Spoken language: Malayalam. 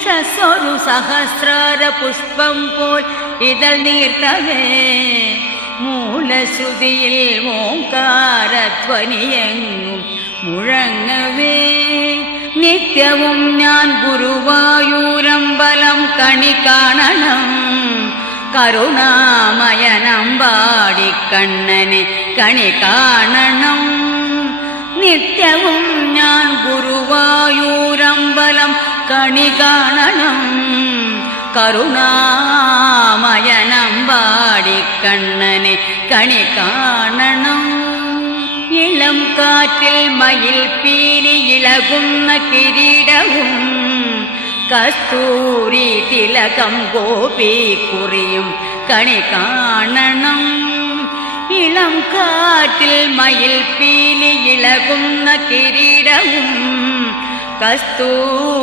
ഉഷസ്സൊരു സഹസ്രാര പുഷ്പം പോൽ ഇതൾ നീർത്തവേ മൂലശ്രുതിയിൽ ഓംകാരധ്വനിയെങ്ങും മുഴങ്ങവേ നിത്യവും ഞാൻ ഗുരുവായൂരമ്പലം കണി കാണണം കരുണാമയനമ്പാടിക്കണ്ണനെ കണി കാണണം നിത്യവും ഞാൻ ഗുരുവായൂരമ്പലം കണി കാണണം കരുണാമയനമ്പാടിക്കണ്ണനെ കണി കാണണം ഇളം കാറ്റിൽ മയിൽ പീലി ഇളകുന്ന കിരീടവും കസ്തൂരി തിലകം ഗോപിക്കുറിയും കണി കാണണം ഇളം കാറ്റിൽ മയിൽ പീലി ഇളകുന്ന കിരീടവും കസ്തൂരി